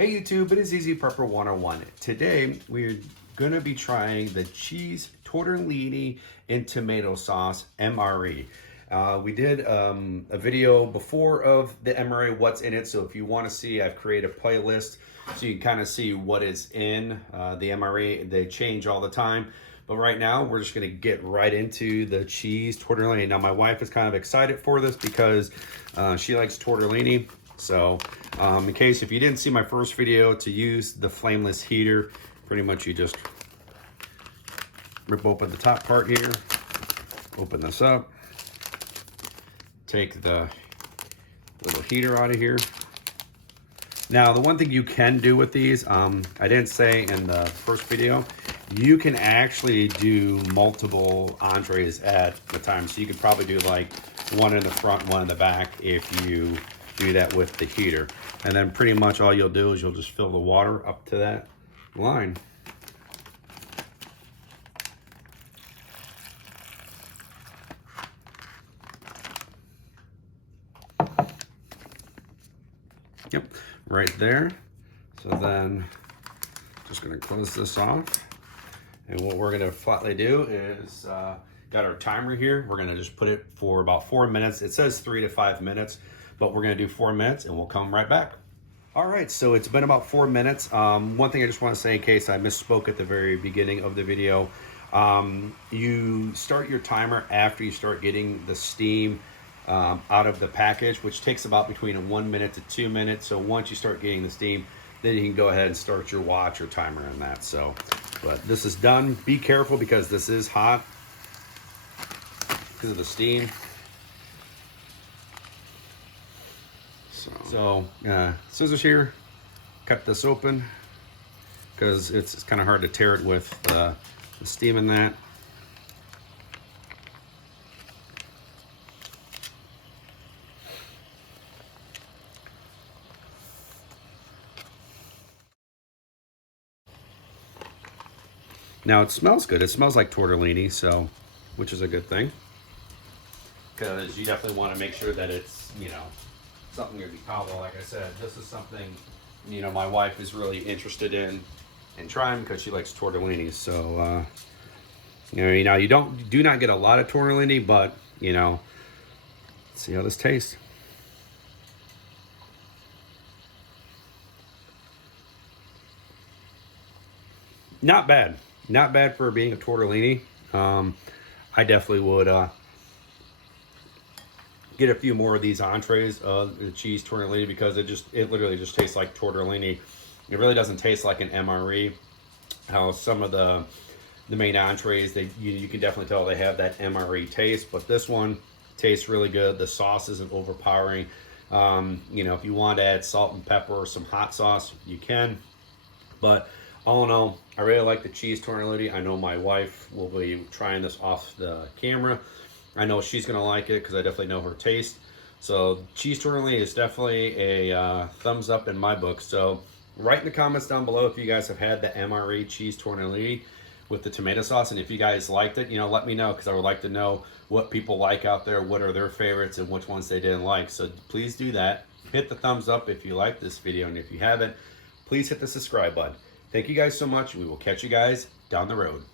Hey YouTube, it is Easy Prepper 101. Today we're going to be trying the cheese tortellini in tomato sauce MRE. We did a video before of the MRE, what's in it. So if you want to see, I've created a playlist so you can kind of see what is in the MRE. They change all the time. But right now we're just going to get right into the cheese tortellini. Now my wife is kind of excited for this because she likes tortellini. So in case if you didn't see my first video, to use the flameless heater, pretty much you just rip open the top part here, open this up, take the little heater out of here. Now the one thing you can do with these, I didn't say in the first video, you can actually do multiple entrees at the time. So you could probably do like one in the front, one in the back if you do that with the heater. And then pretty much all you'll do is you'll just fill the water up to that line. Yep, right there. So then just gonna close this off. And what we're gonna flatly do is, got our timer here. We're gonna just put it for about 4 minutes. It says 3 to 5 minutes, but we're gonna do 4 minutes and we'll come right back. All right, so it's been about 4 minutes. One thing I just wanna say in case I misspoke at the very beginning of the video, you start your timer after you start getting the steam out of the package, which takes about between 1 minute to 2 minutes. So once you start getting the steam, then you can go ahead and start your watch or timer on that. So, but this is done. Be careful because this is hot because of the steam. So scissors here, cut this open because it's kind of hard to tear it with the steam in that. Now it smells good. It smells like tortellini, so, which is a good thing. Because you definitely want to make sure that it's, you know, something you're gonna be palatable. Like I said, this is something, you know, my wife is really interested in trying because she likes tortellini. So, you know, you do not get a lot of tortellini, but, you know, let's see how this tastes. Not bad. Not bad for being a tortellini. I definitely would get a few more of these entrees of the cheese tortellini because it literally just tastes like tortellini. It really doesn't taste like an MRE. How some of the main entrees, you can definitely tell they have that MRE taste, but this one tastes really good. The sauce isn't overpowering. You know, if you want to add salt and pepper or some hot sauce, you can. But all in all, I really like the cheese tortellini. I know my wife will be trying this off the camera. I know she's gonna like it because I definitely know her taste. So cheese tortellini is definitely a thumbs up in my book. So write in the comments down below if you guys have had the MRE cheese tortellini with the tomato sauce, and if you guys liked it, you know, let me know because I would like to know what people like out there, what are their favorites, and which ones they didn't like. So please do that. Hit the thumbs up if you like this video, and if you haven't, please hit the subscribe button. Thank you guys so much. We will catch you guys down the road.